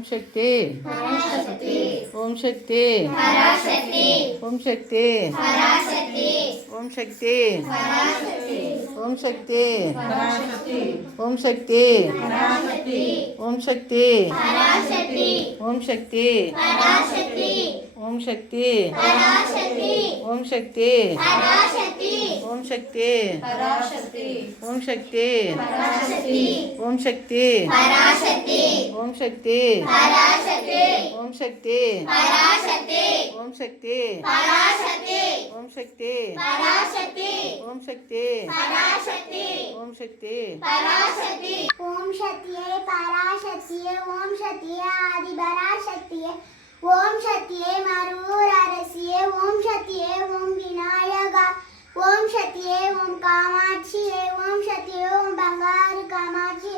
ஓம் சக்தி பராசக்தி ஓம் சக்தி பராசக்தி ஓம் சக்தி பராசக்தி ஓம் சக்தி பராசக்தி ஓம் சக்தி பராசக்தி ஓம் சக்தி பராசக்தி ஓம் சக்தி பராசக்தி ஓம் சக்தி பராசக்தி ஓம் சக்தி பராசக்தி ஓம் சக்தி பராசக்தி ஓம் சக்தி பராசக்தி ஓம் சக்தி பராசக்தி ஓம் சக்தி பராசக்தி ஓம் சக்தி பராசக்தி ஓம் சக்தி பராசக்தி ஓம் சக்தி பராசக்தி ஓம் சக்தி பராசக்தி ஓம் சக்தி பராசக்தி ஓம் சக்தி பராசக்தி ஓம் சக்தியே பராசக்தியே ஓம் சக்தியே ஆதிபராசக்தியே ஓம் சக்தியே மருவூர் அரசியே ஓம் சக்தியே ஓம் விநாயகா ஓம் சக்தியே ஓம் காமாட்சியே ஓம் சக்தியே ஓம் பங்காரு காமாட்சி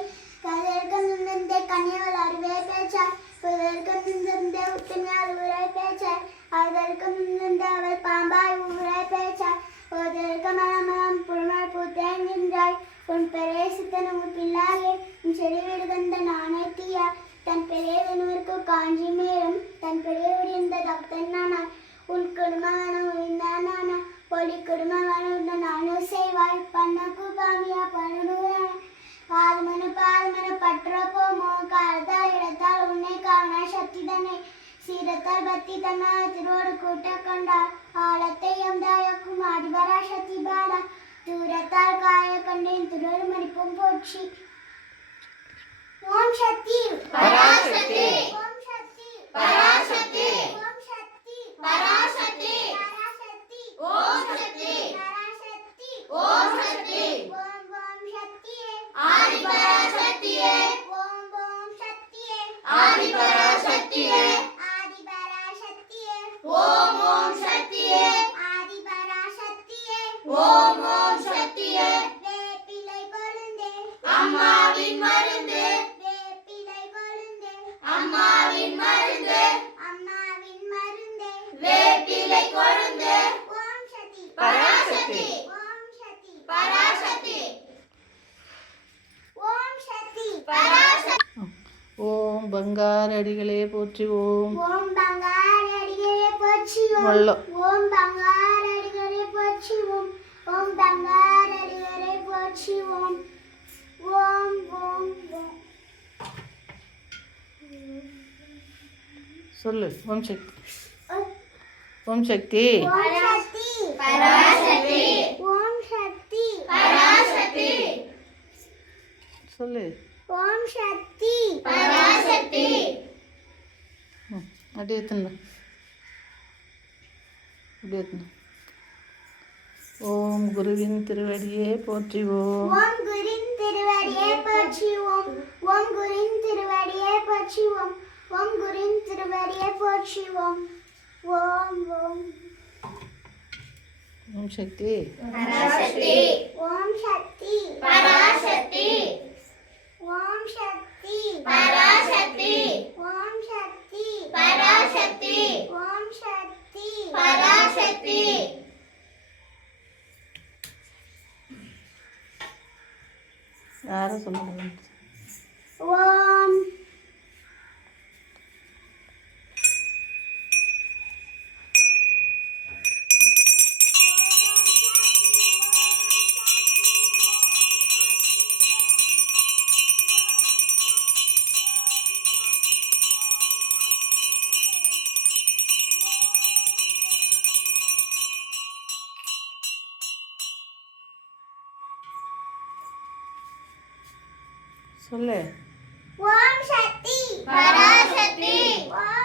கதற்கம் நின்றே கன்னியவள் அருவே பேச்சார் புதற்கம் நின்றே உத்தமையால் ஊரை பேச்சார் அதற்கும் நின்றே அவள் பாம்பாய் ஊரை பேச்சார் ஒதற்க மலமலம் புல்மல் பூத்தேன் நின்றாள் உன் பெரிய சித்தனமு பிள்ளாயே உன் செடி வீடு கந்த நாணயத்தியா தன் பெரியவனுக்கு காஞ்சி மேலும் தன் பெரியவடிந்த தப்தன்னானாய் உன் குடும்பமான உயிர்ந்தானான பொலி குடும்பமான நானும் செய்வாய் பண்ணக்கு காமியா பண்ணூரான பாதமன பற்ற போமோ காலத்தால் இடத்தால் உன்னை காண சக்தி தன்னை சீரத்தால் பக்தி தன்னா திருவோடு கூட்ட கொண்டார் ஆழத்தை எம்தாயக்கும் ஆதிபரா சக்தி பாலா தூரத்தால் காய கண்டேன் திருவோடு மடிப்பும் போற்றி ஓம் சக்தி பராசக்தி ஓம் சக்தி பராசக்தி ஓம் சக்தி பராசக்தி பராசக்தி ஓம் சக்தி பராசக்தி ஓம் சக்தி ஓம் ஓம் சக்தியே ஆதிபராசக்தியே ஓம் ஓம் சக்தியே ஆதிபராசக்தியே ஆதிபராசக்தியே ஓம் ஓம் சக்தியே ஆதிபராசக்தியே ஓம் ஓம் சக்தியே வேப்பிலை கொழுந்தே அம்மாவின் மருந்து வேப்பிலை கொழுந்தே அம்மாவின் மருந்து அம்மாவின் மருந்தே வேப்பிலை கொழுந்து ஓம் சக்தி பராசக்தி ஓம் சக்தி பராசக்தி ஓம் சக்தி பராசக்தி ஓம் பங்காரடிகளே போற்றி ஓம் ஓம் பங்காரடிகளே போற்றி வள்ளம். ஓம் பங்காரடிகளே போற்றி ஓம் பங்காரடிகளே போற்றி ஓம் ஓம் ஓம் ஓம் சொல்லு ஓம் சக்தி ஓம் சக்தி ஓம் சக்தி பராசக்தி ஓம் சக்தி பராசக்தி சொல்லு ஓம் சக்தி பராசக்தி அப்படியே எத்தணும் அப்படியே எத்தணும் ஓம் குருவின் திருவடியே போற்றி ஓம் ஓம் குரின் திருவடியே போற்றி ஓம் குரின் திருவடியே போற்றி ஓம் குரின் திருவடியே போற்றி ஓம் ஓம் ஓம் சக்தி பராசக்தி ஓம் சக்தி பராசக்தி ஓம் சக்தி பராசக்தி ஓம் சக்தி பராசக்தி ஓம் சக்தி பராசக்தி யாரும் சொல்லுங்க ஓம் சொல்லு ஓம் சக்தி பராசக்தி ஓம்